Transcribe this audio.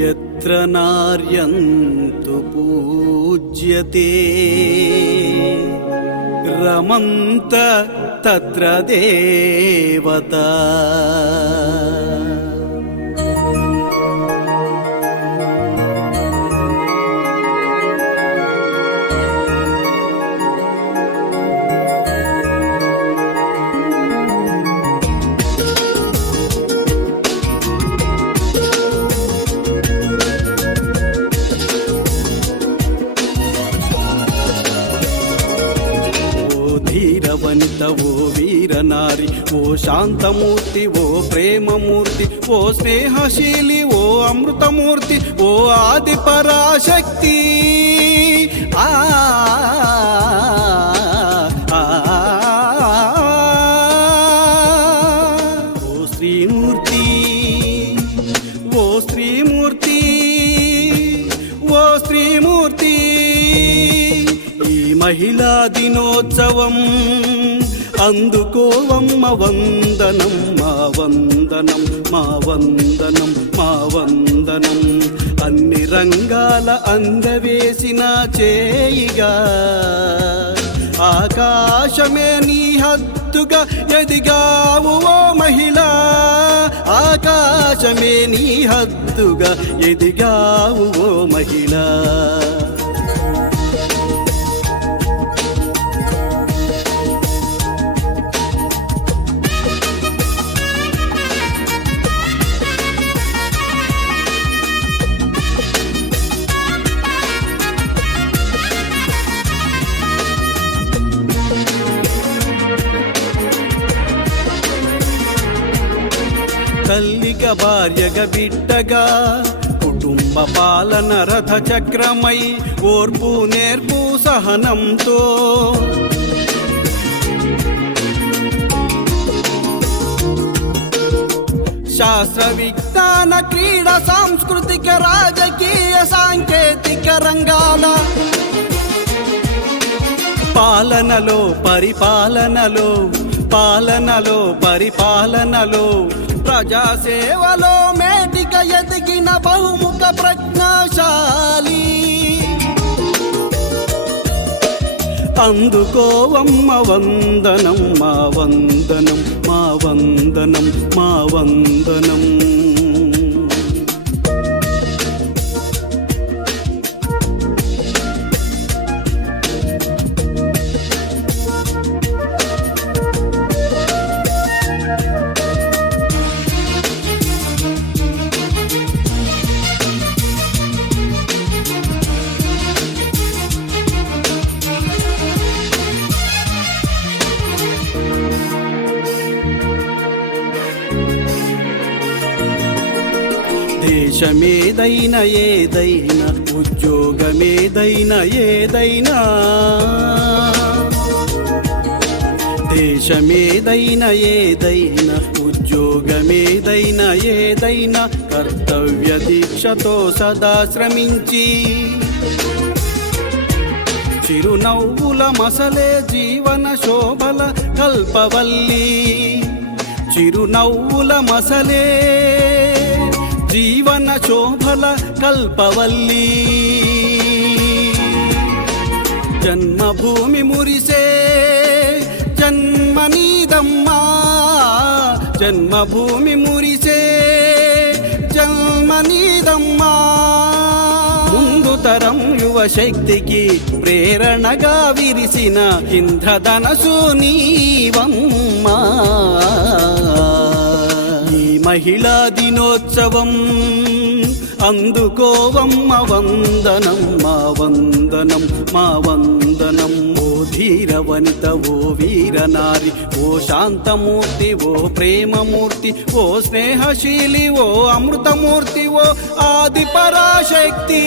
यत्र नार्यन्तु पूज्यते रमन्त तत्र देवता। ధీరవనిత ఓ వీరనారి ఓ శాంతమూర్తి ఓ ప్రేమమూర్తి ఓ స్నేహశీలి ఓ అమృతమూర్తి ఓ ఆది పరాశక్తి ఆ ఓ శ్రీమూర్తి ఓ శ్రీమూర్తి ఓ శ్రీమూర్తి। మహిళా దినోత్సవం అందుకోవమ్మ వందనం మా వందనం మా వందనం మా వందనం। అన్ని రంగాల అందవేసిన చేయిగా ఆకాశమే నీ హద్దుగా ఎదిగావు ఓ మహిళా, ఆకాశమే నీ హద్దుగా ఎదిగావు ఓ మహిళా। తల్లిగా భార్యగా బిడ్డగా కుటుంబ పాలన రథ చక్రమై ఓర్పు నేర్పు సహనంతో శాస్త్ర విజ్ఞాన క్రీడ సాంస్కృతిక రాజకీయ సాంకేతిక రంగాల పాలనలో పరిపాలనలో పాలనలో పరిపాలనలో ప్రజాసేవలో మేటిక ఎదిగిన బహుముఖ ప్రజ్ఞాశాలి। అందుకోవమ్మ వందనం మా వందనం మా వందనం మా వందనం। దేశమేదైనా ఏదైనా ఉద్యోగమేదైనా ఏదైనా దేశమేదైనా ఏదైనా ఉద్యోగమేదైనా ఏదైనా కర్తవ్య దీక్షతో సదా శ్రమించి చిరునవ్వుల మసలే జీవన శోభల కల్పవల్లి, చిరునవ్వుల మసలే జీవన శోభల కల్పవల్లి। జన్మభూమి మురిసే జన్మనీదమ్మా, జన్మభూమి మురిసే జన్మనీదమ్మా। ముందు తరం యువ శక్తికి ప్రేరణగా విరిసిన ఇంద్రధనసు నీవమ్మా। మహిళా దినోత్సవం అందుకోవమ్మ వందనం మా వందనం మా వందనం। ఓ ధీరవనిత ఓ వీరనారి ఓ శాంతమూర్తి ఓ ప్రేమమూర్తి ఓ స్నేహశీలి ఓ అమృతమూర్తి ఓ ఆది పరాశక్తి।